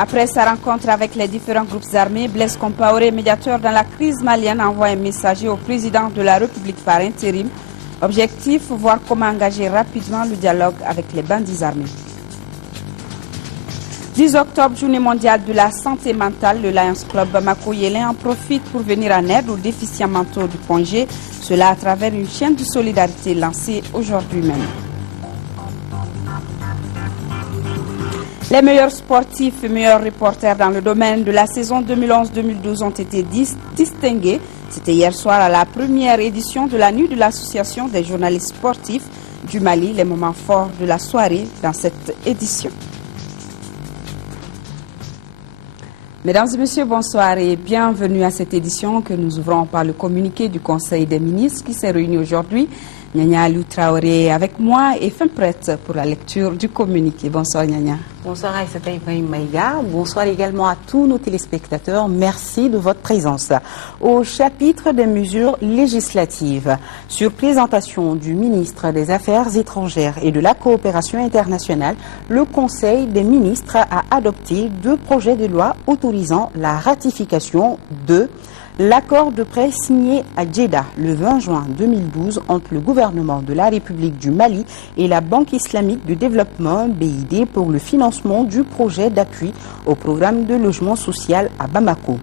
Après sa rencontre avec les différents groupes armés, Blaise Compaoré, médiateur dans la crise malienne, envoie un messager au président de la République par intérim. Objectif, voir comment engager rapidement le dialogue avec les bandits armés. 10 octobre, journée mondiale de la santé mentale, le Lions Club Bamako-Yélin en profite pour venir en aide aux déficients mentaux du congé, cela à travers une chaîne de solidarité lancée aujourd'hui même. Les meilleurs sportifs et meilleurs reporters dans le domaine de la saison 2011-2012 ont été distingués. C'était hier soir à la première édition de la nuit de l'association des journalistes sportifs du Mali, les moments forts de la soirée dans cette édition. Mesdames et messieurs, bonsoir et bienvenue à cette édition que nous ouvrons par le communiqué du Conseil des ministres qui s'est réuni aujourd'hui. Nyanya Aliou Traoré avec moi et fin prête pour la lecture du communiqué. Bonsoir Nyanya. Bonsoir Aïssata Ibrahim Maïga. Bonsoir également à tous nos téléspectateurs. Merci de votre présence. Au chapitre des mesures législatives, sur présentation du ministre des Affaires étrangères et de la coopération internationale, le Conseil des ministres a adopté 2 projets de loi autorisant la ratification de l'accord de prêt signé à Djeddah le 20 juin 2012 entre le gouvernement de la République du Mali et la Banque islamique de développement BID pour le financement du projet d'appui au programme de logement social à Bamako.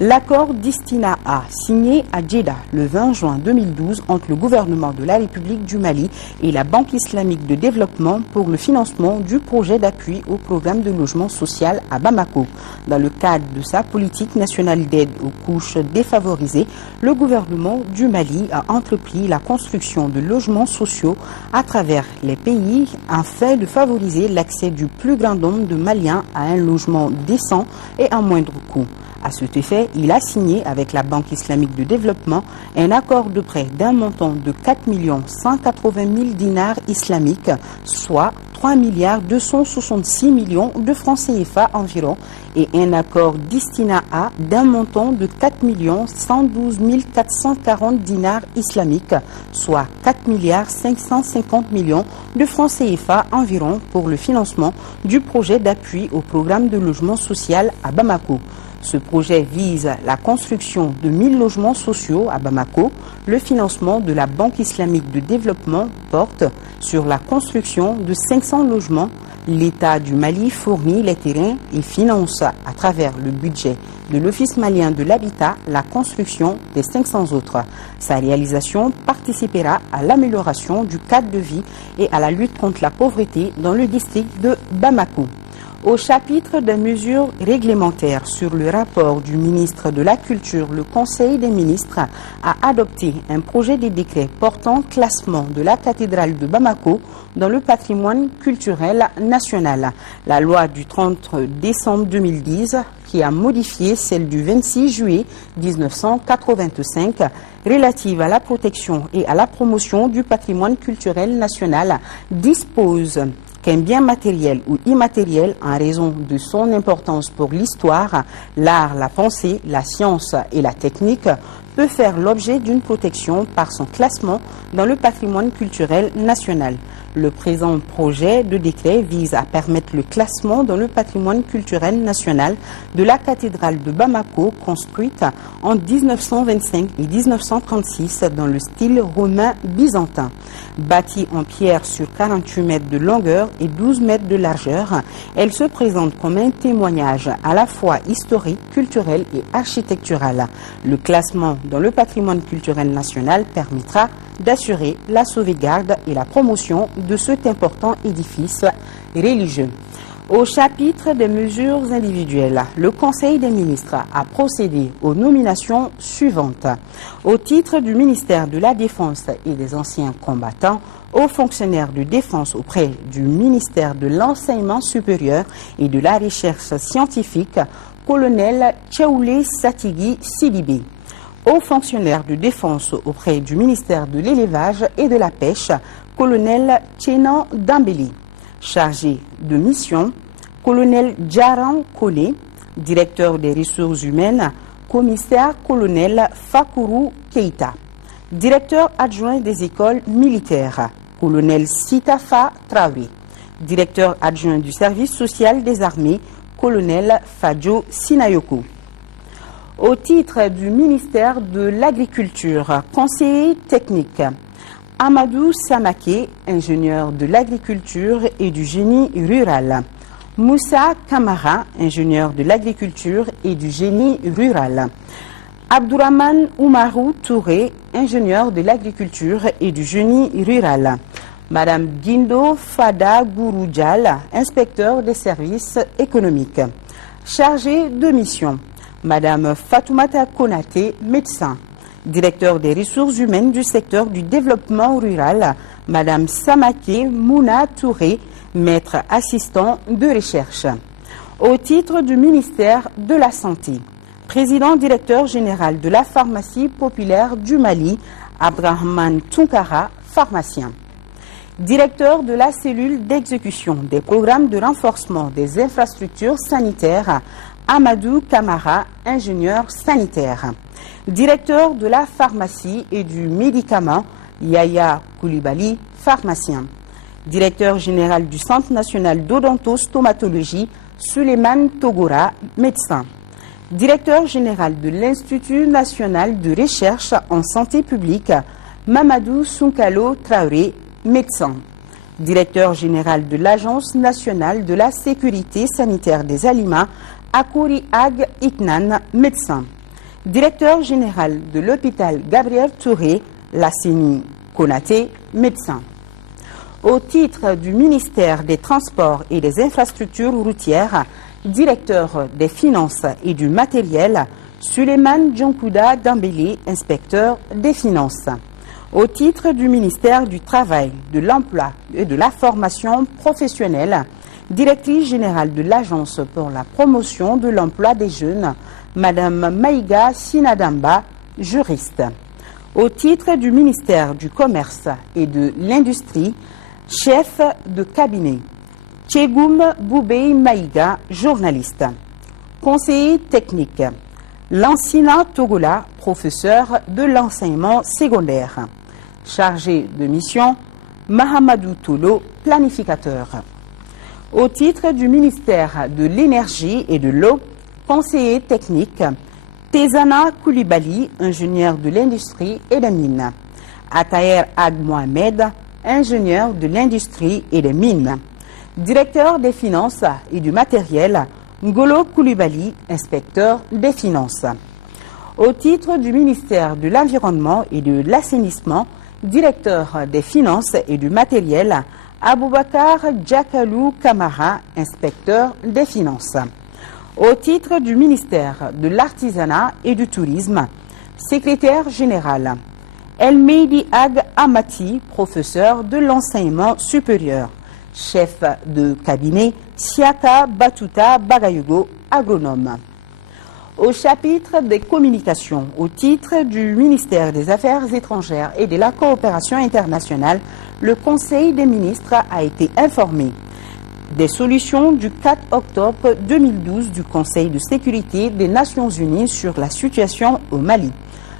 L'accord Distina A, signé à Djeddah le 20 juin 2012 entre le gouvernement de la République du Mali et la Banque islamique de développement pour le financement du projet d'appui au programme de logement social à Bamako. Dans le cadre de sa politique nationale d'aide aux couches défavorisées, le gouvernement du Mali a entrepris la construction de logements sociaux à travers les pays afin de favoriser l'accès du plus grand nombre de Maliens à un logement décent et à moindre coût. À cet effet, il a signé avec la Banque islamique de développement un accord de prêt d'un montant de 4 180 000 dinars islamiques, soit 3 266 millions de francs CFA environ, et un accord Distina A d'un montant de 4 112 440 dinars islamiques, soit 4 550 millions de francs CFA environ pour le financement du projet d'appui au programme de logement social à Bamako. Ce projet vise la construction de 1000 logements sociaux à Bamako. Le financement de la Banque islamique de développement porte sur la construction de 500 logements. L'État du Mali fournit les terrains et finance à travers le budget de l'Office malien de l'habitat la construction des 500 autres. Sa réalisation participera à l'amélioration du cadre de vie et à la lutte contre la pauvreté dans le district de Bamako. Au chapitre des mesures réglementaires sur le rapport du ministre de la Culture, le Conseil des ministres a adopté un projet de décret portant classement de la cathédrale de Bamako dans le patrimoine culturel national. La loi du 30 décembre 2010, qui a modifié celle du 26 juillet 1985, relative à la protection et à la promotion du patrimoine culturel national, dispose qu'un bien matériel ou immatériel, en raison de son importance pour l'histoire, l'art, la pensée, la science et la technique, peut faire l'objet d'une protection par son classement dans le patrimoine culturel national. Le présent projet de décret vise à permettre le classement dans le patrimoine culturel national de la cathédrale de Bamako, construite en 1925 et 1936 dans le style romain byzantin. Bâtie en pierre sur 48 mètres de longueur et 12 mètres de largeur, elle se présente comme un témoignage à la fois historique, culturel et architectural. Le classement dans le patrimoine culturel national permettra d'assurer la sauvegarde et la promotion de cet important édifice religieux. Au chapitre des mesures individuelles, le Conseil des ministres a procédé aux nominations suivantes. Au titre du ministère de la Défense et des anciens combattants, aux fonctionnaires de défense auprès du ministère de l'Enseignement supérieur et de la Recherche scientifique, colonel Tchaoulé Satigui Sidibé. Aux fonctionnaires de défense auprès du ministère de l'Élevage et de la Pêche, colonel Tchenan Dambeli. Chargé de mission, colonel Djaran Kone. Directeur des ressources humaines, commissaire colonel Fakourou Keita. Directeur adjoint des écoles militaires, colonel Sitafa Traoré. Directeur adjoint du service social des armées, colonel Fadjo Sinayoko. Au titre du ministère de l'Agriculture, conseiller technique, Amadou Samake, ingénieur de l'agriculture et du génie rural. Moussa Kamara, ingénieur de l'agriculture et du génie rural. Abdourahman Oumarou Touré, ingénieur de l'agriculture et du génie rural. Madame Guindo Fada Gouroudjal, inspecteur des services économiques. Chargée de mission, Madame Fatoumata Konaté, médecin. Directeur des ressources humaines du secteur du développement rural, Madame Samake Mouna Touré, maître assistant de recherche. Au titre du ministère de la Santé, président directeur général de la pharmacie populaire du Mali, Abdrahman Tunkara, pharmacien. Directeur de la cellule d'exécution des programmes de renforcement des infrastructures sanitaires, Amadou Kamara, ingénieur sanitaire. Directeur de la pharmacie et du médicament, Yaya Koulibaly, pharmacien. Directeur général du Centre national d'odontostomatologie, Suleiman Togora, médecin. Directeur général de l'Institut national de recherche en santé publique, Mamadou Sunkalo Traoré, médecin. Directeur général de l'Agence nationale de la sécurité sanitaire des aliments, Akouri Ag Iknan, médecin. Directeur général de l'hôpital Gabriel Touré, Lassini Konaté, médecin. Au titre du ministère des Transports et des Infrastructures routières, directeur des Finances et du Matériel, Suleiman Djonkouda Dambélé, inspecteur des Finances. Au titre du ministère du Travail, de l'Emploi et de la Formation professionnelle, directrice générale de l'Agence pour la promotion de l'emploi des jeunes, Madame Maïga Sinadamba, juriste. Au titre du ministère du Commerce et de l'Industrie, chef de cabinet, Tchegoum Boubei Maïga, journaliste. Conseiller technique, Lansina Togola, professeur de l'enseignement secondaire. Chargé de mission, Mahamadou Tolo, planificateur. Au titre du ministère de l'Énergie et de l'Eau, conseiller technique, Tezana Koulibaly, ingénieur de l'industrie et des mines. Ataher Ag Mohamed, ingénieur de l'industrie et des mines. Directeur des finances et du matériel, Ngolo Koulibaly, inspecteur des finances. Au titre du ministère de l'Environnement et de l'Assainissement, directeur des finances et du matériel, Aboubakar Djakalou Kamara, inspecteur des finances. Au titre du ministère de l'Artisanat et du Tourisme, secrétaire général, El Meidi Ag Amati, professeur de l'enseignement supérieur. Chef de cabinet, Siaka Batuta Bagayugo, agronome. Au chapitre des communications, au titre du ministère des Affaires étrangères et de la coopération internationale, le Conseil des ministres a été informé des solutions du 4 octobre 2012 du Conseil de sécurité des Nations Unies sur la situation au Mali.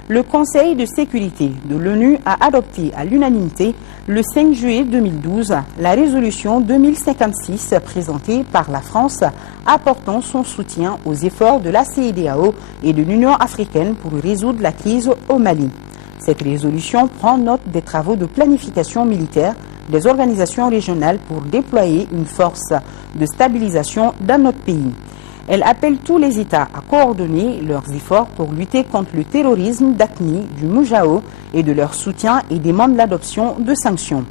Le Conseil de sécurité de l'ONU a adopté à l'unanimité le 5 juillet 2012 la résolution 2056 présentée par la France apportant son soutien aux efforts de la CEDEAO et de l'Union africaine pour résoudre la crise au Mali. Cette résolution prend note des travaux de planification militaire des organisations régionales pour déployer une force de stabilisation dans notre pays. Elle appelle tous les États à coordonner leurs efforts pour lutter contre le terrorisme d'AQMI, du Moujao et de leur soutien et demande l'adoption de sanctions.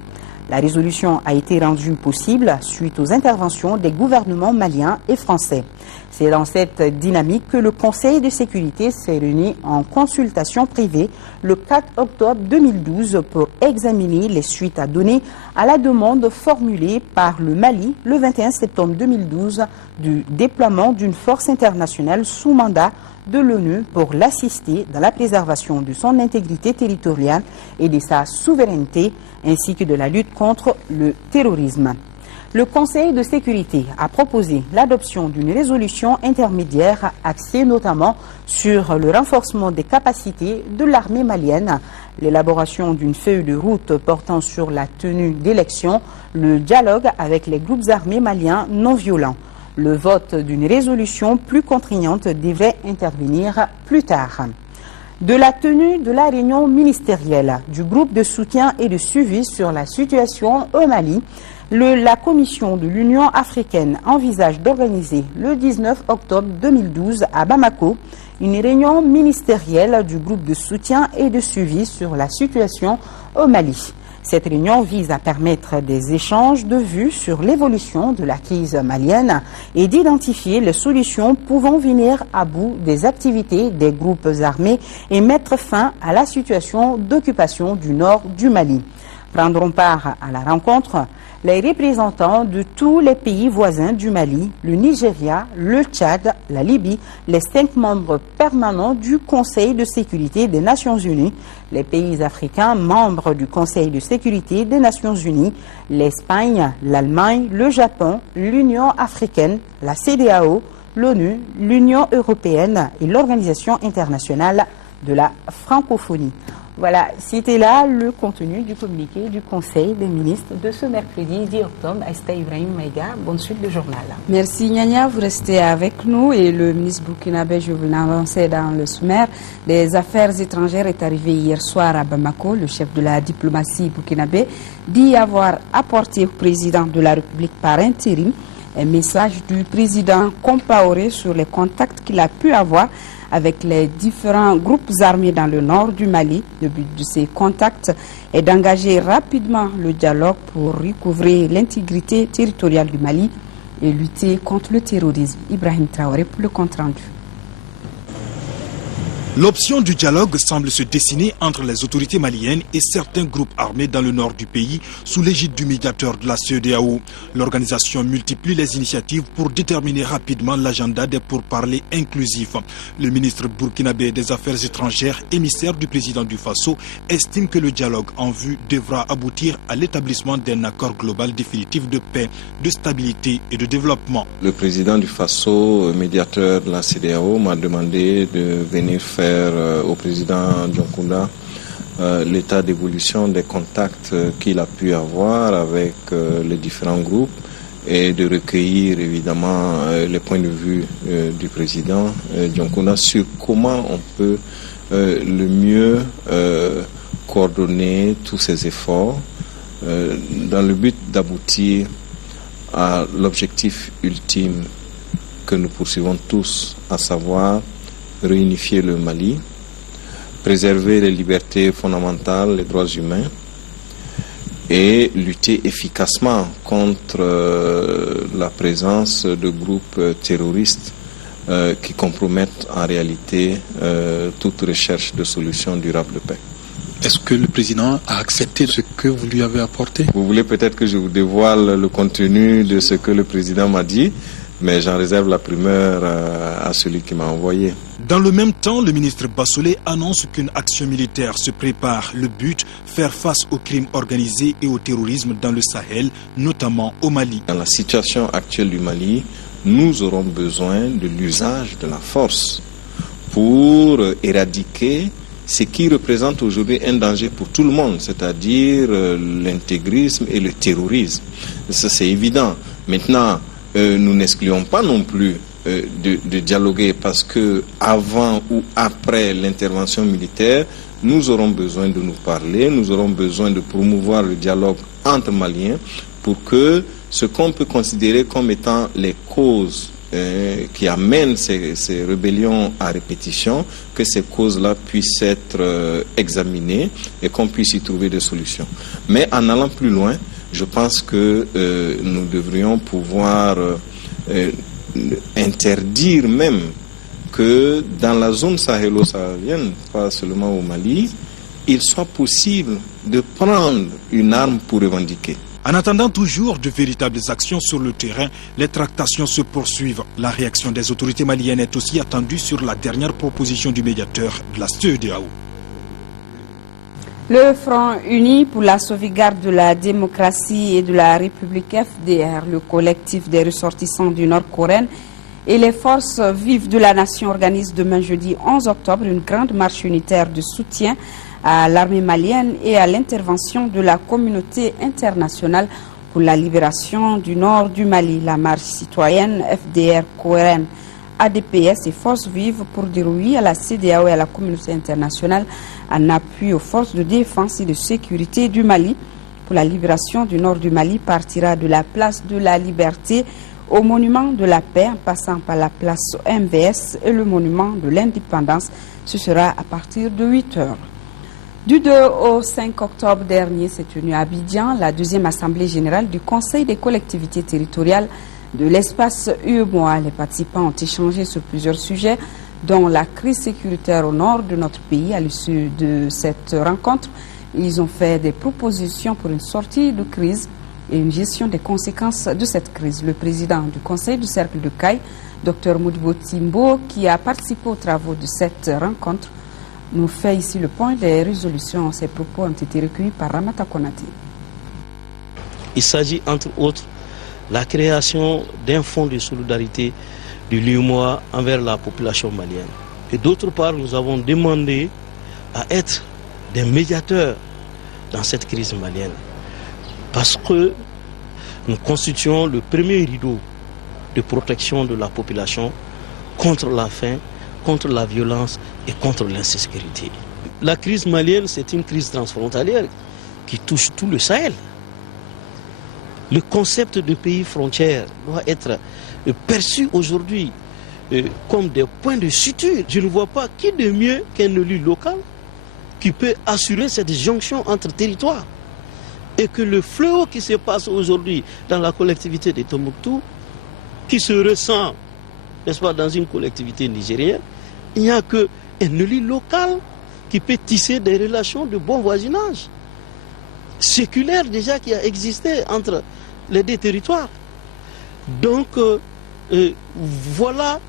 La résolution a été rendue possible suite aux interventions des gouvernements maliens et français. C'est dans cette dynamique que le Conseil de sécurité s'est réuni en consultation privée le 4 octobre 2012 pour examiner les suites à donner à la demande formulée par le Mali le 21 septembre 2012 du déploiement d'une force internationale sous mandat de l'ONU pour l'assister dans la préservation de son intégrité territoriale et de sa souveraineté, ainsi que de la lutte contre le terrorisme. Le Conseil de sécurité a proposé l'adoption d'une résolution intermédiaire axée notamment sur le renforcement des capacités de l'armée malienne, l'élaboration d'une feuille de route portant sur la tenue d'élections, le dialogue avec les groupes armés maliens non violents. Le vote d'une résolution plus contraignante devrait intervenir plus tard. De la tenue de la réunion ministérielle du groupe de soutien et de suivi sur la situation au Mali, la Commission de l'Union africaine envisage d'organiser le 19 octobre 2012 à Bamako une réunion ministérielle du groupe de soutien et de suivi sur la situation au Mali. Cette réunion vise à permettre des échanges de vues sur l'évolution de la crise malienne et d'identifier les solutions pouvant venir à bout des activités des groupes armés et mettre fin à la situation d'occupation du nord du Mali. Prendront part à la rencontre les représentants de tous les pays voisins du Mali, le Nigeria, le Tchad, la Libye, les 5 membres permanents du Conseil de sécurité des Nations Unies, les pays africains membres du Conseil de sécurité des Nations Unies, l'Espagne, l'Allemagne, le Japon, l'Union africaine, la CEDEAO, l'ONU, l'Union européenne et l'Organisation internationale de la francophonie. Voilà, c'était là le contenu du communiqué du Conseil des ministres de ce mercredi 10 octobre. Aïsta Ibrahim Maïga, bonne suite du journal. Merci Nyanya, vous restez avec nous et le ministre burkinabé, je vous l'annonçais dans le sommaire, des Affaires étrangères est arrivé hier soir à Bamako. Le chef de la diplomatie burkinabé dit avoir apporté au président de la République par intérim un message du président Compaoré sur les contacts qu'il a pu avoir avec les différents groupes armés dans le nord du Mali. Le but de ces contacts est d'engager rapidement le dialogue pour recouvrer l'intégrité territoriale du Mali et lutter contre le terrorisme. Ibrahim Traoré pour le compte rendu. L'option du dialogue semble se dessiner entre les autorités maliennes et certains groupes armés dans le nord du pays sous l'égide du médiateur de la CEDEAO. L'organisation multiplie les initiatives pour déterminer rapidement l'agenda des pourparlers inclusifs. Le ministre burkinabé des Affaires étrangères, émissaire du président du Faso, estime que le dialogue en vue devra aboutir à l'établissement d'un accord global définitif de paix, de stabilité et de développement. Le président du Faso, médiateur de la CEDEAO, m'a demandé de venir faire au président Dioncounda l'état d'évolution des contacts qu'il a pu avoir avec les différents groupes et de recueillir évidemment les points de vue du président Dioncounda sur comment on peut le mieux coordonner tous ces efforts dans le but d'aboutir à l'objectif ultime que nous poursuivons tous, à savoir réunifier le Mali, préserver les libertés fondamentales, les droits humains et lutter efficacement contre la présence de groupes terroristes qui compromettent en réalité toute recherche de solutions durables de paix. Est-ce que le président a accepté ce que vous lui avez apporté? Vous voulez peut-être que je vous dévoile le contenu de ce que le président m'a dit, mais j'en réserve la primeur à celui qui m'a envoyé. Dans le même temps, le ministre Bassolé annonce qu'une action militaire se prépare. Le but, faire face aux crimes organisés et au terrorisme dans le Sahel, notamment au Mali. Dans la situation actuelle du Mali, nous aurons besoin de l'usage de la force pour éradiquer ce qui représente aujourd'hui un danger pour tout le monde, c'est-à-dire l'intégrisme et le terrorisme. Ça, c'est évident. Maintenant, nous n'excluons pas non plus de dialoguer parce que avant ou après l'intervention militaire, nous aurons besoin de nous parler, nous aurons besoin de promouvoir le dialogue entre Maliens pour que ce qu'on peut considérer comme étant les causes qui amènent ces rébellions à répétition, que ces causes-là puissent être examinées et qu'on puisse y trouver des solutions. Mais en allant plus loin, je pense que nous devrions pouvoir interdire même que dans la zone sahélo-saharienne, pas seulement au Mali, il soit possible de prendre une arme pour revendiquer. En attendant toujours de véritables actions sur le terrain, les tractations se poursuivent. La réaction des autorités maliennes est aussi attendue sur la dernière proposition du médiateur de la CEDEAO. Le Front uni pour la sauvegarde de la démocratie et de la République FDR, le collectif des ressortissants du Nord-Coréen et les forces vives de la nation organisent demain jeudi 11 octobre une grande marche unitaire de soutien à l'armée malienne et à l'intervention de la communauté internationale pour la libération du nord du Mali. La marche citoyenne FDR Cohérent ADPS et Forces Vives pour dire oui à la CEDEAO et à la communauté internationale en appui aux forces de défense et de sécurité du Mali pour la libération du nord du Mali partira de la place de la Liberté au monument de la paix en passant par la place MVS et le monument de l'indépendance. Ce sera à partir de 8 heures. Du 2 au 5 octobre dernier s'est tenue à Abidjan la deuxième assemblée générale du Conseil des collectivités territoriales de l'espace UEMOA. Les participants ont échangé sur plusieurs sujets, dont la crise sécuritaire au nord de notre pays. À l'issue de cette rencontre, ils ont fait des propositions pour une sortie de crise et une gestion des conséquences de cette crise. Le président du Conseil du Cercle de Caille, Dr Modibo Timbo, qui a participé aux travaux de cette rencontre, nous fait ici le point des résolutions. Ces propos ont été recueillis par Ramata Konate. Il s'agit entre autres la création d'un fonds de solidarité de l'UEMOA envers la population malienne. Et d'autre part, nous avons demandé à être des médiateurs dans cette crise malienne. Parce que nous constituons le premier rideau de protection de la population contre la faim, contre la violence et contre l'insécurité. La crise malienne, c'est une crise transfrontalière qui touche tout le Sahel. Le concept de pays frontière doit être perçu aujourd'hui comme des points de suture. Je ne vois pas qui de mieux qu'un élu local qui peut assurer cette jonction entre territoires. Et que le fléau qui se passe aujourd'hui dans la collectivité de Tombouctou, qui se ressent, n'est-ce pas, dans une collectivité nigérienne, il n'y a qu'un élu local qui peut tisser des relations de bon voisinage, séculaire déjà qui a existé entre les deux territoires. Donc, voilà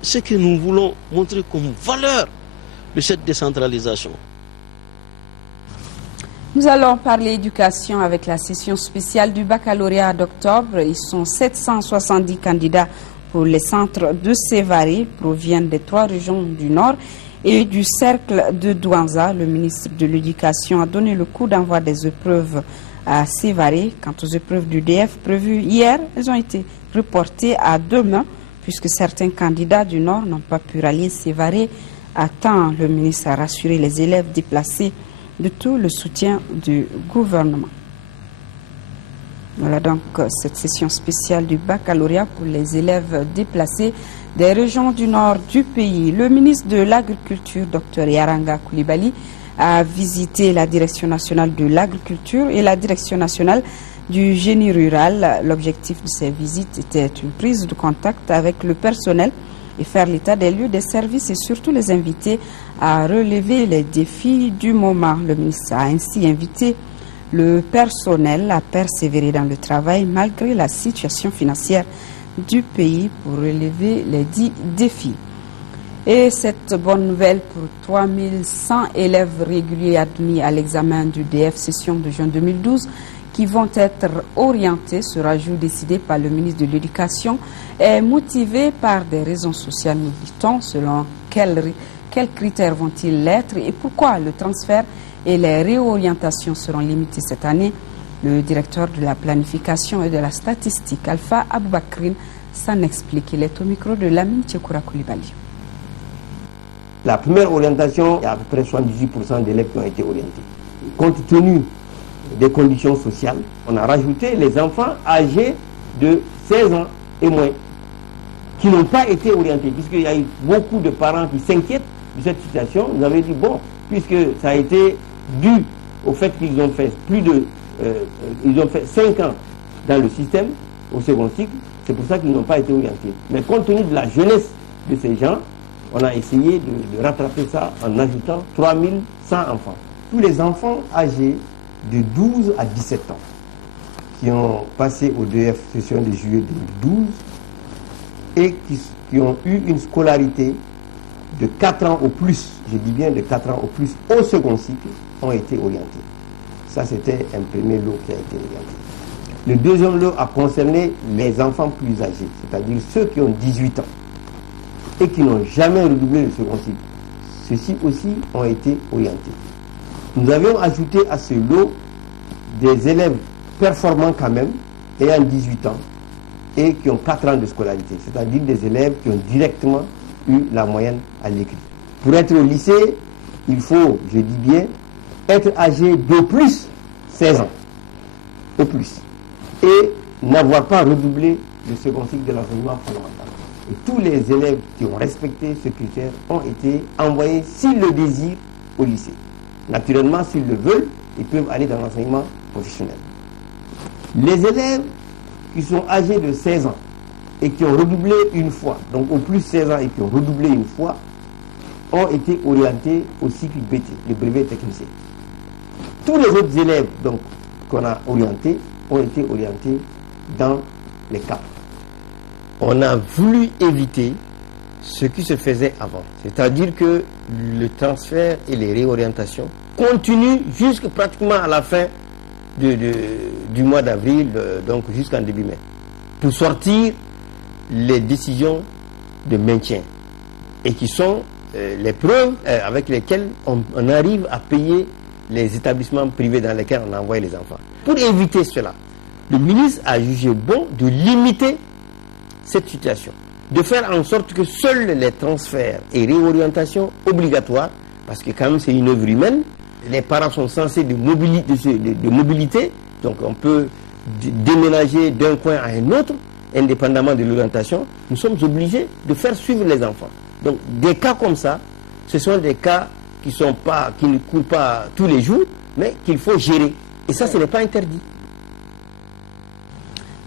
ce que nous voulons montrer comme valeur de cette décentralisation. Nous allons parler éducation avec la session spéciale du baccalauréat d'octobre. Ils sont 770 candidats pour les centres de Sévaré, proviennent des 3 régions du Nord et du cercle de Douanza. Le ministre de l'Éducation a donné le coup d'envoi des épreuves à Sévaré. Quant aux épreuves du DF prévues hier, elles ont été reportées à demain puisque certains candidats du Nord n'ont pas pu rallier Sévaré à temps. Le ministre a rassuré les élèves déplacés de tout le soutien du gouvernement. Voilà donc cette session spéciale du baccalauréat pour les élèves déplacés des régions du nord du pays. Le ministre de l'Agriculture, Dr Yaranga Koulibaly, a visité la Direction nationale de l'agriculture et la Direction nationale du génie rural. L'objectif de ces visites était une prise de contact avec le personnel et faire l'état des lieux des services et surtout les inviter à relever les défis du moment. Le ministre a ainsi invité le personnel à persévérer dans le travail malgré la situation financière du pays pour relever les 10 défis. Et cette bonne nouvelle pour 3100 élèves réguliers admis à l'examen du DF session de juin 2012 qui vont être orientés, ce rajout décidé par le ministre de l'Éducation est motivé par des raisons sociales, nous dit-on. Selon quels critères vont-ils l'être et pourquoi le transfert et les réorientations seront limitées cette année? Le directeur de la planification et de la statistique, Alpha Aboubakrine, s'en explique. Il est au micro de Lamine Tchekoura Koulibaly. La première orientation, il y a à peu près 78% d'élèves qui ont été orientés. Compte tenu des conditions sociales, on a rajouté les enfants âgés de 16 ans et moins qui n'ont pas été orientés, puisqu'il y a eu beaucoup de parents qui s'inquiètent de cette situation. Nous avons dit, bon, puisque ça a été dû au fait qu'ils ont fait ils ont fait 5 ans dans le système, au second cycle, c'est pour ça qu'ils n'ont pas été orientés. Mais compte tenu de la jeunesse de ces gens, on a essayé de rattraper ça en ajoutant 3100 enfants. Tous les enfants âgés de 12 à 17 ans qui ont passé au DF session de juillet 2012 et qui ont eu une scolarité de 4 ans au plus, je dis bien de 4 ans au plus, au second cycle, ont été orientés. Ça, c'était un premier lot qui a été orienté. Le deuxième lot a concerné les enfants plus âgés, c'est-à-dire ceux qui ont 18 ans et qui n'ont jamais redoublé le second cycle. Ceux-ci aussi ont été orientés. Nous avions ajouté à ce lot des élèves performants quand même, ayant 18 ans, et qui ont 4 ans de scolarité, c'est-à-dire des élèves qui ont directement eu la moyenne à l'écrit. Pour être au lycée, il faut, je dis bien, être âgé d'au plus 16 ans, au plus, et n'avoir pas redoublé le second cycle de l'enseignement fondamental. Et tous les élèves qui ont respecté ce critère ont été envoyés, s'ils le désirent, au lycée. Naturellement, s'ils le veulent, ils peuvent aller dans l'enseignement professionnel. Les élèves qui sont âgés de 16 ans et qui ont redoublé une fois, donc au plus 16 ans et qui ont redoublé une fois, ont été orientés au cycle BT, le brevet technicien. Tous les autres élèves donc qu'on a orientés ont été orientés dans les CAP. On a voulu éviter ce qui se faisait avant, c'est-à-dire que le transfert et les réorientations continuent jusqu'à pratiquement à la fin du mois d'avril, donc jusqu'en début mai, pour sortir les décisions de maintien et qui sont les preuves avec lesquelles on arrive à payer les établissements privés dans lesquels on envoie les enfants. Pour éviter cela, le ministre a jugé bon de limiter cette situation, de faire en sorte que seuls les transferts et réorientations obligatoires, parce que quand même c'est une œuvre humaine, les parents sont censés de mobilité, donc on peut déménager d'un coin à un autre, indépendamment de l'orientation, nous sommes obligés de faire suivre les enfants. Donc des cas comme ça, ce sont des cas qui ne courent pas tous les jours, mais qu'il faut gérer. Et ça, ce n'est pas interdit.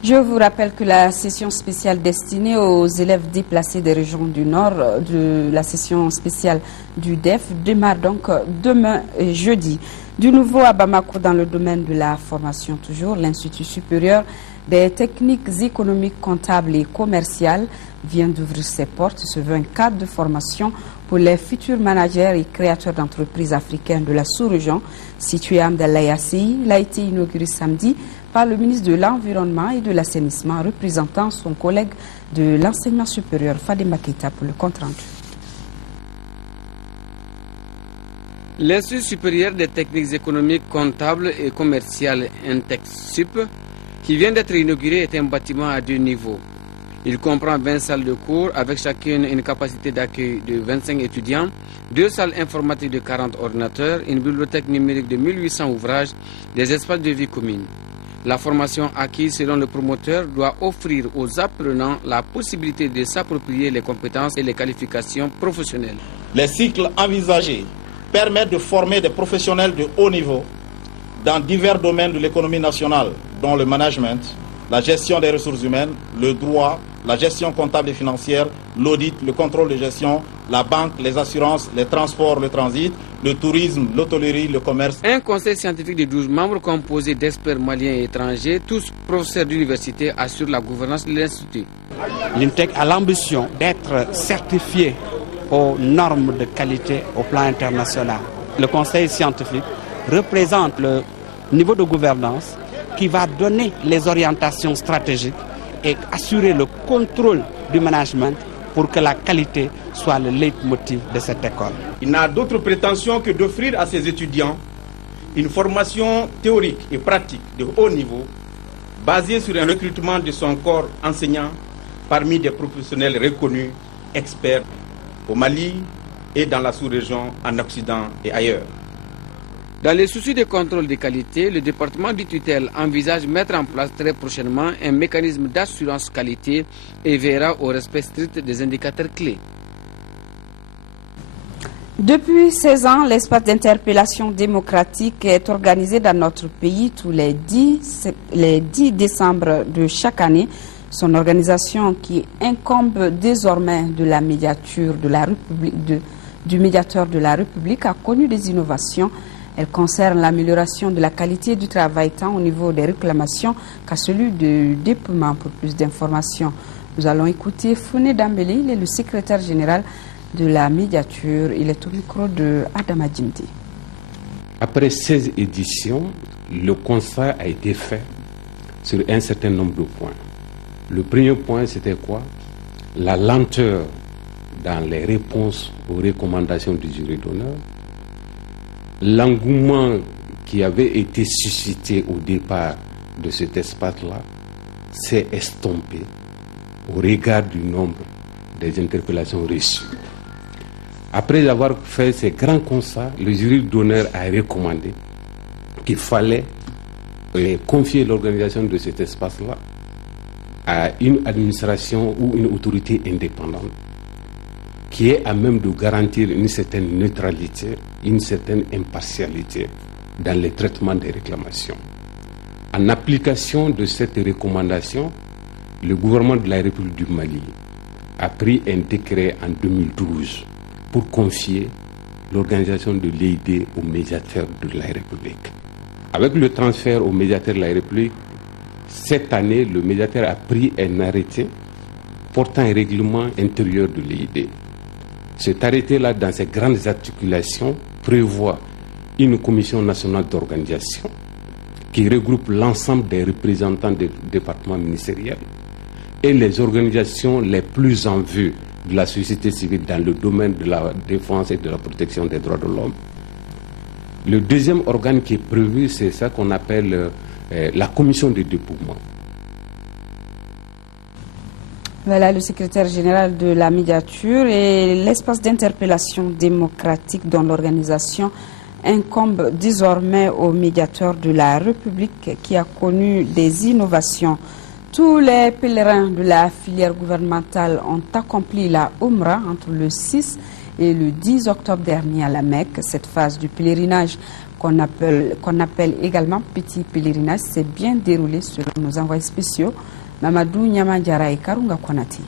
Je vous rappelle que la session spéciale destinée aux élèves déplacés des régions du Nord, la session spéciale du DEF, démarre donc demain jeudi. Du nouveau à Bamako, dans le domaine de la formation toujours, l'Institut supérieur des techniques économiques, comptables et commerciales vient d'ouvrir ses portes. Ce veut un cadre de formation pour les futurs managers et créateurs d'entreprises africaines de la sous-région situé à Amdalayaci. Il a été inauguré samedi par le ministre de l'Environnement et de l'Assainissement, représentant son collègue de l'enseignement supérieur, Fadima Keita, pour le compte-rendu. L'Institut supérieur des techniques économiques, comptables et commerciales INTEC-SUP, qui vient d'être inauguré, est un bâtiment à 2 niveaux. Il comprend 20 salles de cours avec chacune une capacité d'accueil de 25 étudiants, 2 salles informatiques de 40 ordinateurs, une bibliothèque numérique de 1800 ouvrages, des espaces de vie communes. La formation acquise selon le promoteur doit offrir aux apprenants la possibilité de s'approprier les compétences et les qualifications professionnelles. Les cycles envisagés permettent de former des professionnels de haut niveau dans divers domaines de l'économie nationale, dont le management, la gestion des ressources humaines, le droit, la gestion comptable et financière, l'audit, le contrôle de gestion, la banque, les assurances, les transports, le transit, le tourisme, l'hôtellerie, le commerce. Un conseil scientifique de 12 membres composé d'experts maliens et étrangers, tous professeurs d'université, assure la gouvernance de l'Institut. L'INTEC a l'ambition d'être certifié aux normes de qualité au plan international. Le conseil scientifique représente le niveau de gouvernance qui va donner les orientations stratégiques et assurer le contrôle du management pour que la qualité soit le leitmotiv de cette école. Il n'a d'autre prétention que d'offrir à ses étudiants une formation théorique et pratique de haut niveau basée sur un recrutement de son corps enseignant parmi des professionnels reconnus, experts au Mali et dans la sous-région, en Occident et ailleurs. Dans les soucis de contrôle de qualité, le département du tutelle envisage mettre en place très prochainement un mécanisme d'assurance qualité et veillera au respect strict des indicateurs clés. Depuis 16 ans, l'espace d'interpellation démocratique est organisé dans notre pays tous les 10 décembre de chaque année. Son organisation, qui incombe désormais de la médiature de la République, du médiateur de la République, a connu des innovations. Elle concerne l'amélioration de la qualité du travail tant au niveau des réclamations qu'à celui du déploiement. Pour plus d'informations, nous allons écouter Founé Dambélé, il est le secrétaire général de la médiature. Il est au micro de Adama Djimdi. Après 16 éditions, le constat a été fait sur un certain nombre de points. Le premier point, c'était quoi? La lenteur dans les réponses aux recommandations du jury d'honneur, l'engouement qui avait été suscité au départ de cet espace-là s'est estompé au regard du nombre des interpellations reçues. Après avoir fait ces grands constats, le jury d'honneur a recommandé qu'il fallait confier l'organisation de cet espace-là à une administration ou une autorité indépendante qui est à même de garantir une certaine neutralité, une certaine impartialité dans le traitement des réclamations. En application de cette recommandation, le gouvernement de la République du Mali a pris un décret en 2012 pour confier l'organisation de l'EID au médiateur de la République. Avec le transfert au médiateur de la République, cette année, le médiateur a pris un arrêté portant un règlement intérieur de l'EID. Cet arrêté-là, dans ses grandes articulations, prévoit une commission nationale d'organisation qui regroupe l'ensemble des représentants des départements ministériels et les organisations les plus en vue de la société civile dans le domaine de la défense et de la protection des droits de l'homme. Le deuxième organe qui est prévu, c'est ça qu'on appelle la commission de dépouillement. Voilà le secrétaire général de la médiature et l'espace d'interpellation démocratique dont l'organisation incombe désormais au médiateur de la République qui a connu des innovations. Tous les pèlerins de la filière gouvernementale ont accompli la Umrah entre le 6 et le 10 octobre dernier à la Mecque. Cette phase du pèlerinage qu'on appelle également petit pèlerinage s'est bien déroulée selon nos envoyés spéciaux Mamadou Nyamandjara et Karunga Konati.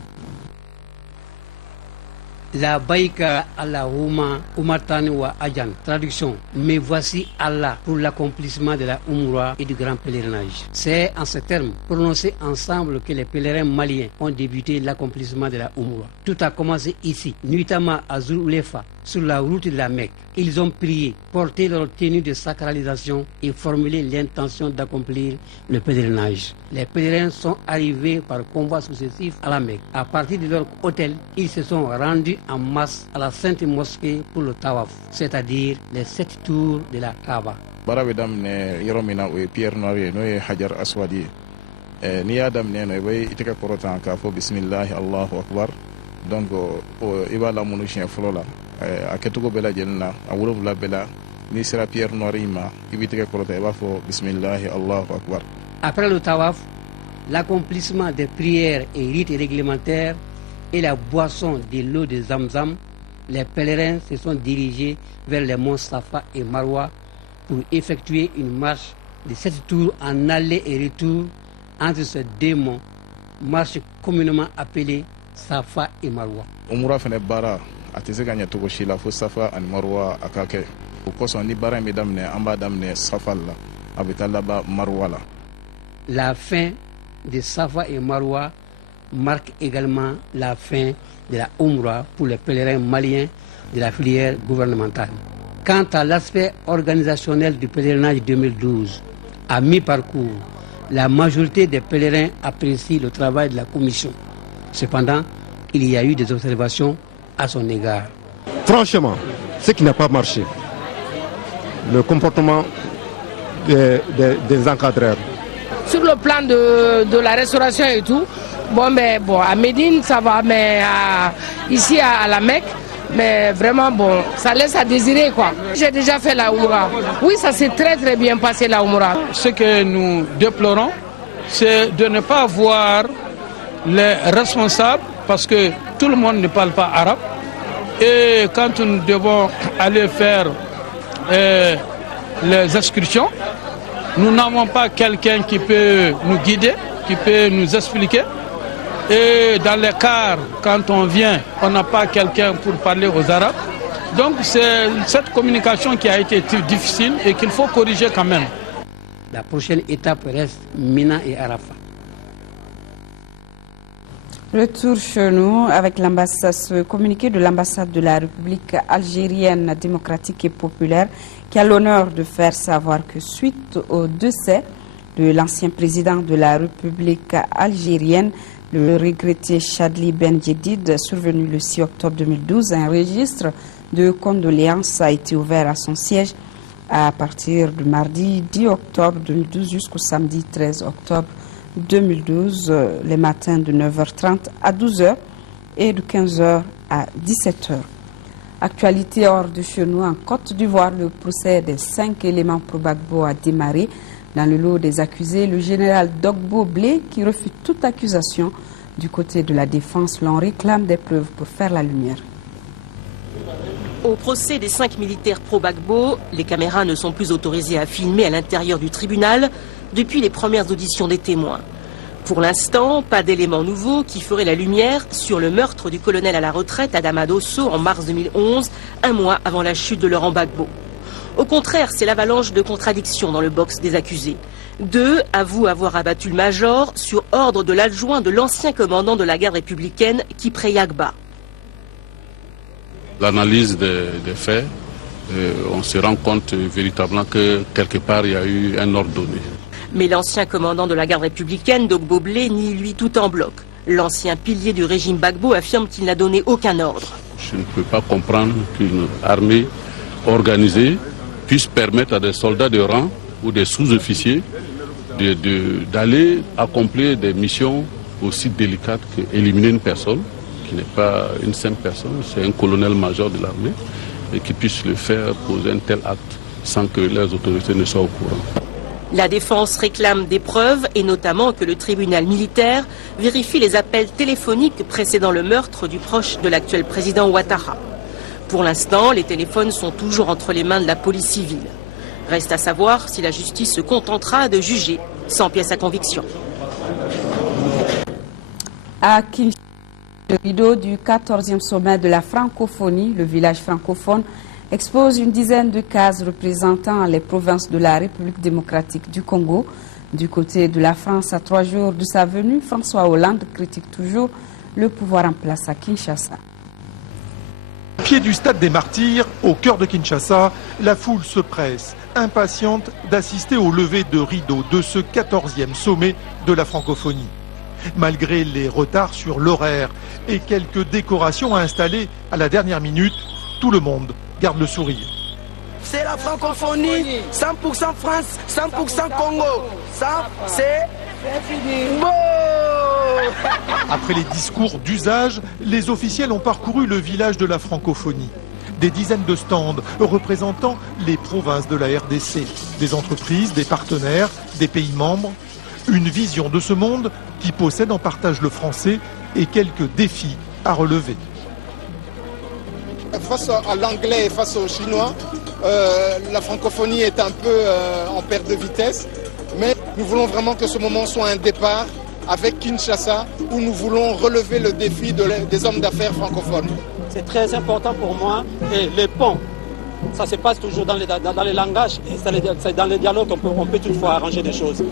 La baïka Allahumma umartani wa ajan. Traduction: mais voici Allah pour l'accomplissement de la Umrah et du grand pèlerinage. C'est en ces termes prononcés ensemble que les pèlerins maliens ont débuté l'accomplissement de la Umrah. Tout a commencé ici, nuitamment à Zul-Ulefa, sur la route de la Mecque. Ils ont prié, porté leur tenue de sacralisation et formulé l'intention d'accomplir le pèlerinage. Les pèlerins sont arrivés par convois successifs à la Mecque. À partir de leur hôtel, ils se sont rendus en masse à la Sainte Mosquée pour le Tawaf, c'est-à-dire les 7 tours de la Kaaba. Barabe damne yoromina o pierre noire no hajar aswadi ni adam ne no bay itika korotan ka fo bismillah allahu akbar donc o ibala munu chien flola aketugo bela jelna awulo la bela ni sera pierre noire ima ibitika korotan ba fo bismillah allahu akbar. Après le Tawaf, l'accomplissement des prières et rites réglementaires et la boisson de l'eau de Zamzam, les pèlerins se sont dirigés vers les monts Safa et Marwa pour effectuer une marche de 7 tours en aller et retour entre ces deux monts, marche communément appelée Safa et Marwa. Umrah fene bara atise ganya to shila fo Safa and Marwa akake ko so ni bara mi damne amba damne Safa la abitalla ba Marwa la. La fin de Safa et Marwa marque également la fin de la Umrah pour les pèlerins maliens de la filière gouvernementale. Quant à l'aspect organisationnel du pèlerinage 2012, à mi-parcours, la majorité des pèlerins apprécient le travail de la commission. Cependant, il y a eu des observations à son égard. Franchement, ce qui n'a pas marché, le comportement des encadreurs. Sur le plan de la restauration et tout, bon, à Médine ça va, mais ici à la Mecque, mais vraiment bon, ça laisse à désirer quoi. J'ai déjà fait la Umrah. Oui, ça s'est très très bien passé la Umrah. Ce que nous déplorons, c'est de ne pas voir les responsables, parce que tout le monde ne parle pas arabe. Et quand nous devons aller faire les excursions, nous n'avons pas quelqu'un qui peut nous guider, qui peut nous expliquer. Et dans les cars, quand on vient, on n'a pas quelqu'un pour parler aux Arabes. Donc c'est cette communication qui a été difficile et qu'il faut corriger quand même. La prochaine étape reste Mina et Arafat. Retour chez nous avec ce communiqué de l'ambassade de la République algérienne démocratique et populaire qui a l'honneur de faire savoir que suite au décès de l'ancien président de la République algérienne, le regretté Chadli Ben Jedid, survenu le 6 octobre 2012, un registre de condoléances a été ouvert à son siège à partir du mardi 10 octobre 2012 jusqu'au samedi 13 octobre 2012, les matins de 9h30 à 12h et de 15h à 17h. Actualité hors de chez nous, en Côte d'Ivoire, le procès des 5 éléments pro-Gbagbo a démarré. Dans le lot des accusés, le général Dogbo Blé, qui refute toute accusation. Du côté de la défense, l'on réclame des preuves pour faire la lumière. Au procès des 5 militaires pro-Gbagbo, les caméras ne sont plus autorisées à filmer à l'intérieur du tribunal depuis les premières auditions des témoins. Pour l'instant, pas d'éléments nouveaux qui feraient la lumière sur le meurtre du colonel à la retraite Adama Dosso en mars 2011, un mois avant la chute de Laurent Gbagbo. Au contraire, c'est l'avalanche de contradictions dans le box des accusés. 2 avouent avoir abattu le major sur ordre de l'adjoint de l'ancien commandant de la garde républicaine, Kipré Yagba. L'analyse des faits, on se rend compte véritablement que quelque part il y a eu un ordre donné. Mais l'ancien commandant de la garde républicaine, Dogbo Blé, nie lui tout en bloc. L'ancien pilier du régime Gbagbo affirme qu'il n'a donné aucun ordre. Je ne peux pas comprendre qu'une armée organisée puisse permettre à des soldats de rang ou des sous-officiers d'aller accomplir des missions aussi délicates qu'éliminer une personne, qui n'est pas une simple personne, c'est un colonel-major de l'armée, et qui puisse le faire poser un tel acte sans que les autorités ne soient au courant. La défense réclame des preuves et notamment que le tribunal militaire vérifie les appels téléphoniques précédant le meurtre du proche de l'actuel président Ouattara. Pour l'instant, les téléphones sont toujours entre les mains de la police civile. Reste à savoir si la justice se contentera de juger sans pièce à conviction. À Kinshasa, le rideau du 14e sommet de la francophonie, le village francophone, expose une dizaine de cases représentant les provinces de la République démocratique du Congo. Du côté de la France, à 3 jours de sa venue, François Hollande critique toujours le pouvoir en place à Kinshasa. Pied du stade des Martyrs, au cœur de Kinshasa, la foule se presse, impatiente d'assister au lever de rideau de ce 14e sommet de la francophonie. Malgré les retards sur l'horaire et quelques décorations installées à la dernière minute, tout le monde garde le sourire. C'est la francophonie, 100% France, 100% Congo. Ça, c'est beau. Après les discours d'usage, les officiels ont parcouru le village de la francophonie. Des dizaines de stands représentant les provinces de la RDC, des entreprises, des partenaires, des pays membres. Une vision de ce monde qui possède en partage le français et quelques défis à relever. Face à l'anglais et face au chinois, la francophonie est un peu en perte de vitesse. Mais nous voulons vraiment que ce moment soit un départ avec Kinshasa, où nous voulons relever le défi des hommes d'affaires francophones. C'est très important pour moi. Et les ponts, ça se passe toujours dans les langages. Et c'est dans les dialogues qu'on peut toutefois arranger des choses.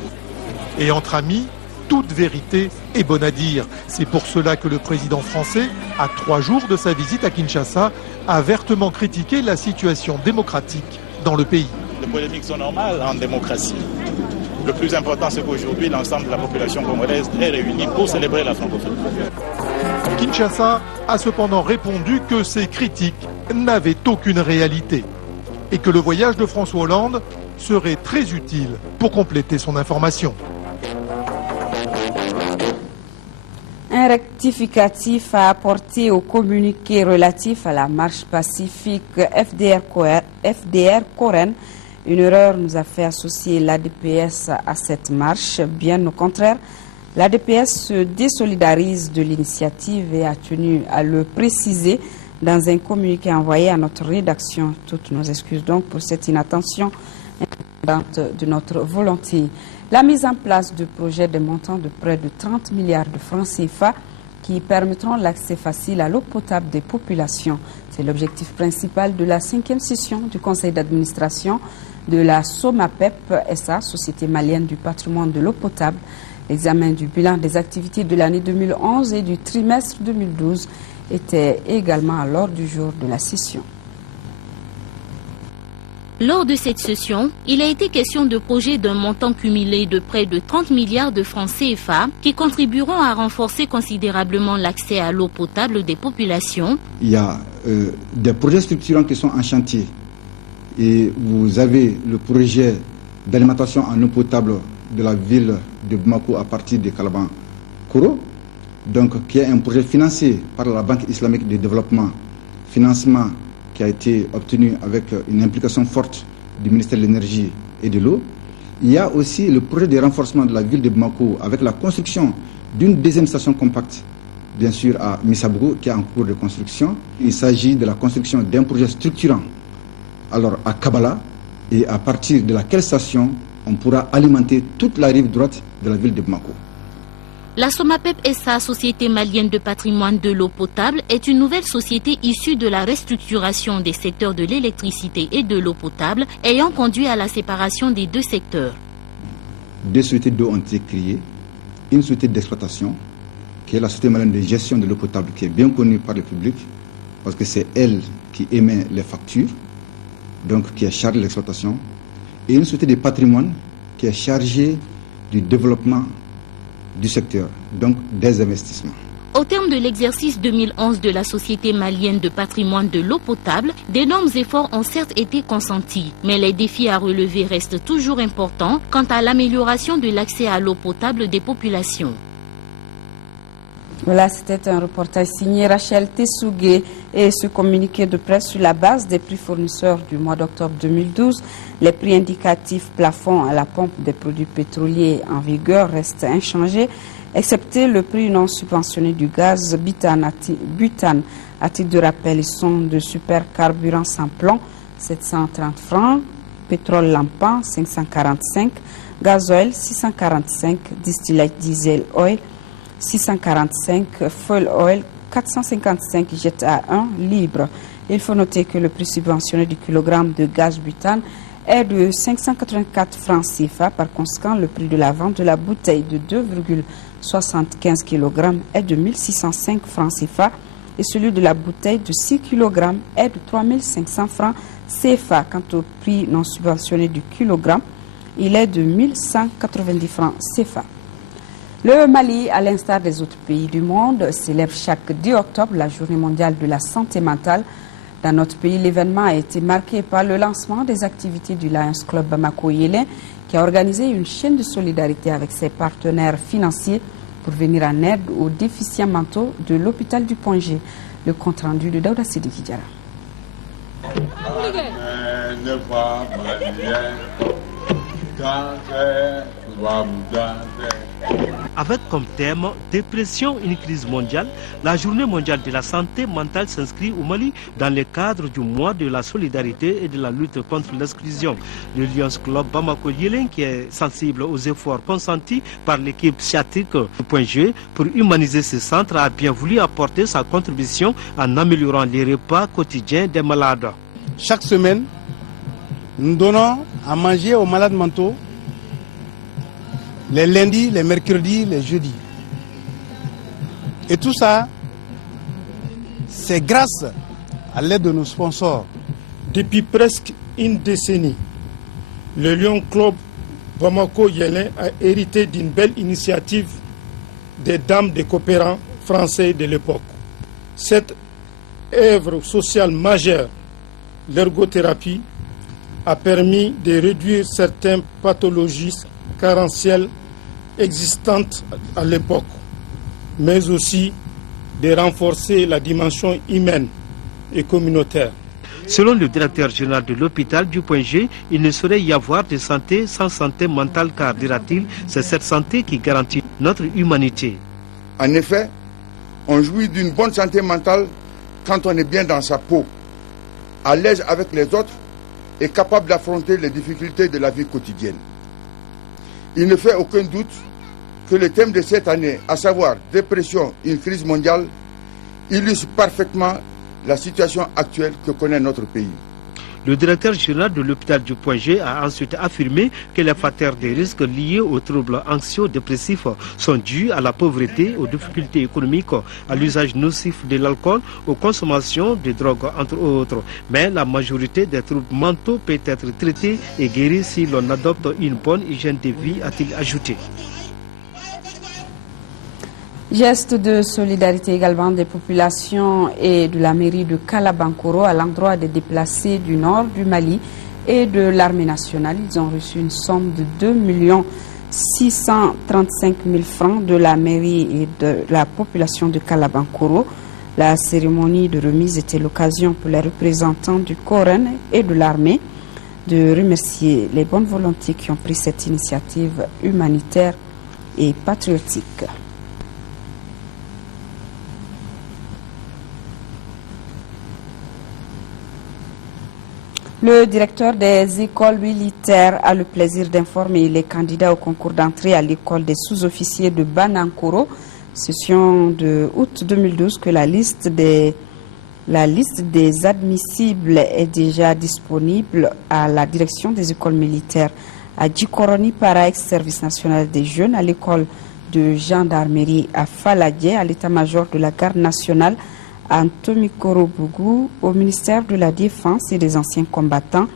Et entre amis, toute vérité est bonne à dire. C'est pour cela que le président français, à 3 jours de sa visite à Kinshasa, a vertement critiqué la situation démocratique dans le pays. Les polémiques sont normales en démocratie. Le plus important, c'est qu'aujourd'hui, l'ensemble de la population congolaise est réunie pour célébrer la francophonie. Kinshasa a cependant répondu que ces critiques n'avaient aucune réalité et que le voyage de François Hollande serait très utile pour compléter son information. Un rectificatif a apporté au communiqué relatif à la marche pacifique FDR Coren. Une erreur nous a fait associer l'ADPS à cette marche. Bien au contraire, l'ADPS se désolidarise de l'initiative et a tenu à le préciser dans un communiqué envoyé à notre rédaction. Toutes nos excuses donc pour cette inattention indépendante de notre volonté. La mise en place de projets de montant de près de 30 milliards de francs CFA qui permettront l'accès facile à l'eau potable des populations. C'est l'objectif principal de la 5e session du conseil d'administration de la SOMAPEP SA, Société malienne du patrimoine de l'eau potable. L'examen du bilan des activités de l'année 2011 et du trimestre 2012 était également à l'ordre du jour de la session. Lors de cette session, il a été question de projets d'un montant cumulé de près de 30 milliards de francs CFA qui contribueront à renforcer considérablement l'accès à l'eau potable des populations. Il y a des projets structurants qui sont en chantier Et vous avez le projet d'alimentation en eau potable de la ville de Bamako à partir de Kalaban-Koro, donc qui est un projet financé par la Banque islamique de développement, financement qui a été obtenu avec une implication forte du ministère de l'énergie et de l'eau. Il y a aussi le projet de renforcement de la ville de Bamako avec la construction d'une deuxième station compacte, bien sûr à Missabougou, qui est en cours de construction. Il s'agit de la construction d'un projet structurant, alors à Kabala, et à partir de laquelle station on pourra alimenter toute la rive droite de la ville de Bamako. La Somapep SA, Société malienne de patrimoine de l'eau potable, est une nouvelle société issue de la restructuration des secteurs de l'électricité et de l'eau potable, ayant conduit à la séparation des deux secteurs. Deux sociétés d'eau ont été créées, une société d'exploitation, qui est la Société malienne de gestion de l'eau potable, qui est bien connue par le public, parce que c'est elle qui émet les factures, donc qui est chargée de l'exploitation, et une société de patrimoine qui est chargée du développement du secteur, donc des investissements. Au terme de l'exercice 2011 de la Société malienne de patrimoine de l'eau potable, d'énormes efforts ont certes été consentis, mais les défis à relever restent toujours importants quant à l'amélioration de l'accès à l'eau potable des populations. Voilà, c'était un reportage signé Rachel Tessougué et ce communiqué de presse sur la base des prix fournisseurs du mois d'octobre 2012. Les prix indicatifs plafond à la pompe des produits pétroliers en vigueur restent inchangés, excepté le prix non subventionné du gaz butane. À titre de rappel, ils sont de supercarburant sans plomb, 730 francs, pétrole lampant, 545, gasoil, 645, distillate diesel oil, 645, fuel oil, 455 jet à 1 libre. Il faut noter que le prix subventionné du kilogramme de gaz butane est de 584 francs CFA. Par conséquent, le prix de la vente de la bouteille de 2,75 kg est de 1605 francs CFA et celui de la bouteille de 6 kg est de 3500 francs CFA. Quant au prix non subventionné du kilogramme, il est de 1190 francs CFA. Le Mali, à l'instar des autres pays du monde, célèbre chaque 10 octobre la journée mondiale de la santé mentale. Dans notre pays, l'événement a été marqué par le lancement des activités du Lions Club Bamako-Yélin, qui a organisé une chaîne de solidarité avec ses partenaires financiers pour venir en aide aux déficients mentaux de l'hôpital du Point G. Le compte rendu de Daouda Sidiki Diarra. Avec comme thème dépression, une crise mondiale, la journée mondiale de la santé mentale s'inscrit au Mali dans le cadre du mois de la solidarité et de la lutte contre l'exclusion. Le Lions Club Bamako-Yélin, qui est sensible aux efforts consentis par l'équipe sciatique du Point G pour humaniser ce centre, a bien voulu apporter sa contribution en améliorant les repas quotidiens des malades. Chaque semaine, nous donnons à manger aux malades mentaux les lundis, les mercredis, les jeudis. Et tout ça, c'est grâce à l'aide de nos sponsors. Depuis presque une décennie, le Lions Club Bamako-Yélin a hérité d'une belle initiative des dames des coopérants français de l'époque. Cette œuvre sociale majeure, l'ergothérapie, a permis de réduire certaines pathologies carentielles existantes à l'époque, mais aussi de renforcer la dimension humaine et communautaire. Selon le directeur général de l'hôpital du Point G, il ne saurait y avoir de santé sans santé mentale, car, dira-t-il, c'est cette santé qui garantit notre humanité. En effet, on jouit d'une bonne santé mentale quand on est bien dans sa peau, à l'aise avec les autres et capable d'affronter les difficultés de la vie quotidienne. Il ne fait aucun doute que le thème de cette année, à savoir dépression, une crise mondiale, illustre parfaitement la situation actuelle que connaît notre pays. Le directeur général de l'hôpital du Point G a ensuite affirmé que les facteurs de risque liés aux troubles anxio-dépressifs sont dus à la pauvreté, aux difficultés économiques, à l'usage nocif de l'alcool, aux consommations de drogue, entre autres. Mais la majorité des troubles mentaux peut être traitée et guérie si l'on adopte une bonne hygiène de vie, a-t-il ajouté. Geste de solidarité également des populations et de la mairie de Kalabankoro à l'endroit des déplacés du nord du Mali et de l'armée nationale. Ils ont reçu une somme de 2 635 000 francs de la mairie et de la population de Kalabankoro. La cérémonie de remise était l'occasion pour les représentants du Coran et de l'armée de remercier les bonnes volontés qui ont pris cette initiative humanitaire et patriotique. Le directeur des écoles militaires a le plaisir d'informer les candidats au concours d'entrée à l'école des sous-officiers de Banankoro, session de août 2012, que la liste des admissibles est déjà disponible à la direction des écoles militaires à Djikoroni, para ex-service national des jeunes, à l'école de gendarmerie à Faladje, à l'état-major de la garde nationale à Ntomikoro-Bougou, au ministère de la Défense et des anciens combattants,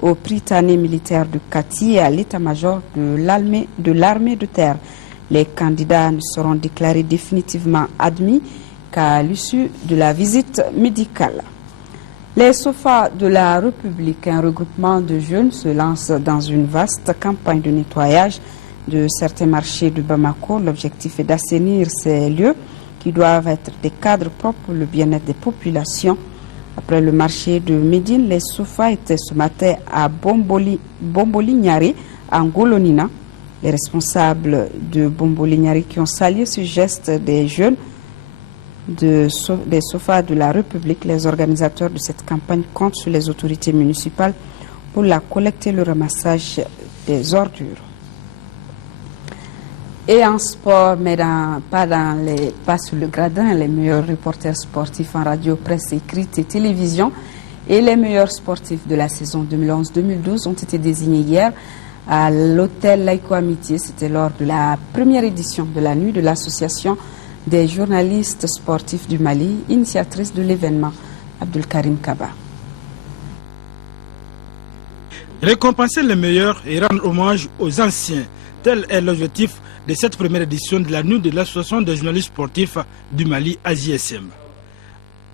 au Prytanée militaire de Kati et à l'état-major de l'armée de terre. Les candidats ne seront déclarés définitivement admis qu'à l'issue de la visite médicale. Les SOFA de la République, un regroupement de jeunes, se lancent dans une vaste campagne de nettoyage de certains marchés de Bamako. L'objectif est d'assainir ces lieux qui doivent être des cadres propres pour le bien-être des populations. Après le marché de Médine, les SOFA étaient ce matin à Bomboli-Niari, en Golonina. Les responsables de Bomboli-Niari qui ont salué ce geste des jeunes des SOFA de la République, les organisateurs de cette campagne comptent sur les autorités municipales pour la collecte et le ramassage des ordures. Et en sport, mais pas sur le gradin, les meilleurs reporters sportifs en radio, presse écrite et télévision et les meilleurs sportifs de la saison 2011-2012 ont été désignés hier à l'hôtel Laïko Amitié. C'était lors de la première édition de la nuit de l'association des journalistes sportifs du Mali, initiatrice de l'événement. Abdul Karim Kaba. Récompenser les meilleurs et rendre hommage aux anciens, tel est l'objectif de cette première édition de la nuit de l'association des journalistes sportifs du Mali, AJSM.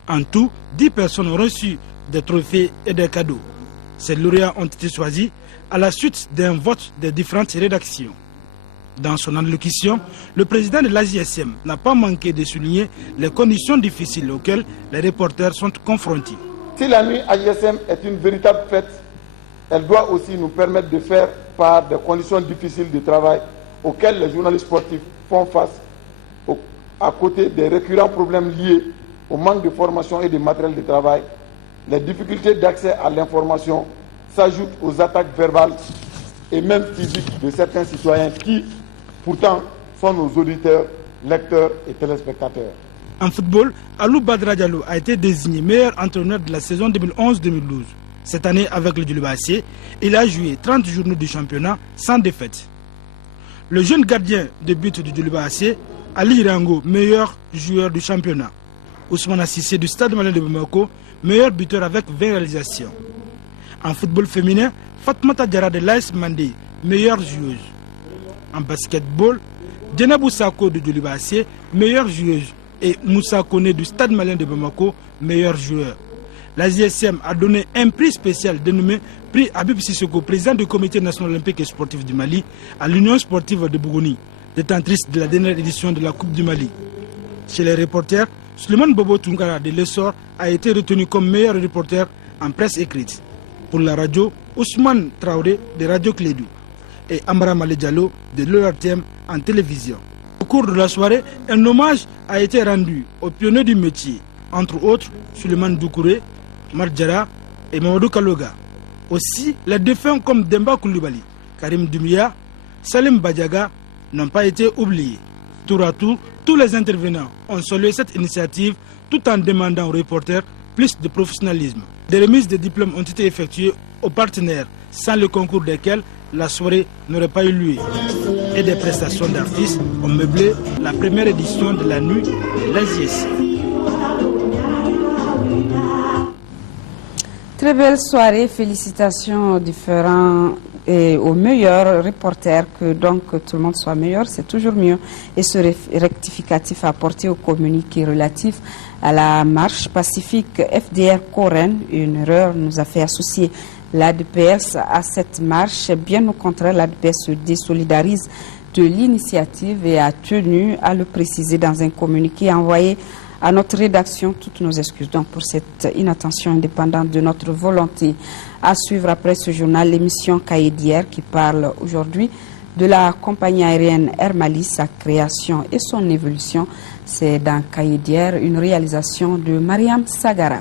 En tout, 10 personnes ont reçu des trophées et des cadeaux. Ces lauréats ont été choisis à la suite d'un vote des différentes rédactions. Dans son allocution, le président de l'AJSM n'a pas manqué de souligner les conditions difficiles auxquelles les reporters sont confrontés. Si la nuit AJSM est une véritable fête, elle doit aussi nous permettre de faire part des conditions difficiles de travail auxquelles les journalistes sportifs font face, à côté des récurrents problèmes liés au manque de formation et de matériel de travail. Les difficultés d'accès à l'information s'ajoutent aux attaques verbales et même physiques de certains citoyens qui, pourtant, sont nos auditeurs, lecteurs et téléspectateurs. En football, Alou Badra Diallo a été désigné meilleur entraîneur de la saison 2011-2012. Cette année, avec le Djoulouba AC, il a joué 30 journées du championnat sans défaite. Le jeune gardien de but du Djoulouba AC, Ali Rango, meilleur joueur du championnat. Ousmane Assissé du Stade Malien de Bamako, meilleur buteur avec 20 réalisations. En football féminin, Fatmata Diarra de l'AS Mandé, meilleure joueuse. En basketball, Djenabou Sako de Djoulouba AC, meilleure joueuse. Et Moussa Kone du Stade Malien de Bamako, meilleur joueur. La JSM a donné un prix spécial dénommé Prix Habib Sissoko, président du Comité national olympique et sportif du Mali, à l'Union sportive de Bougouni, détentrice de la dernière édition de la Coupe du Mali. Chez les reporters, Suleiman Bobo Tungara de l'Essor a été retenu comme meilleur reporter en presse écrite. Pour la radio, Ousmane Traoré de Radio Clédou et Amra Malé Diallo de l'ORTM en télévision. Au cours de la soirée, un hommage a été rendu aux pionniers du métier, entre autres Suleiman Doukouré, Marjara et Mamadou Kaloga. Aussi, les défunts comme Demba Koulibaly, Karim Dumia, Salim Badiaga n'ont pas été oubliés. Tour à tour, tous les intervenants ont salué cette initiative tout en demandant aux reporters plus de professionnalisme. Des remises de diplômes ont été effectuées aux partenaires, sans le concours desquels la soirée n'aurait pas eu lieu. Et des prestations d'artistes ont meublé la première édition de la nuit de l'AJS. Très belle soirée, félicitations aux différents et au meilleur reporter, que donc tout le monde soit meilleur, c'est toujours mieux. Et ce rectificatif apporté au communiqué relatif à la marche pacifique FDR Coren, une erreur nous a fait associer l'ADPS à cette marche. Bien au contraire, l'ADPS se désolidarise de l'initiative et a tenu à le préciser dans un communiqué envoyé à notre rédaction. Toutes nos excuses donc pour cette inattention indépendante de notre volonté. À suivre après ce journal, l'émission Cahier d'hier qui parle aujourd'hui de la compagnie aérienne Air Mali, sa création et son évolution. C'est dans Cahier d'hier, une réalisation de Mariam Sagara.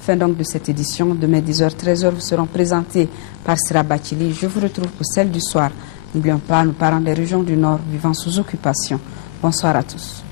Fin donc de cette édition. Demain 10h, 13h, vous seront présentés par Sira Bachili. Je vous retrouve pour celle du soir. N'oublions pas nos parents des régions du Nord vivant sous occupation. Bonsoir à tous.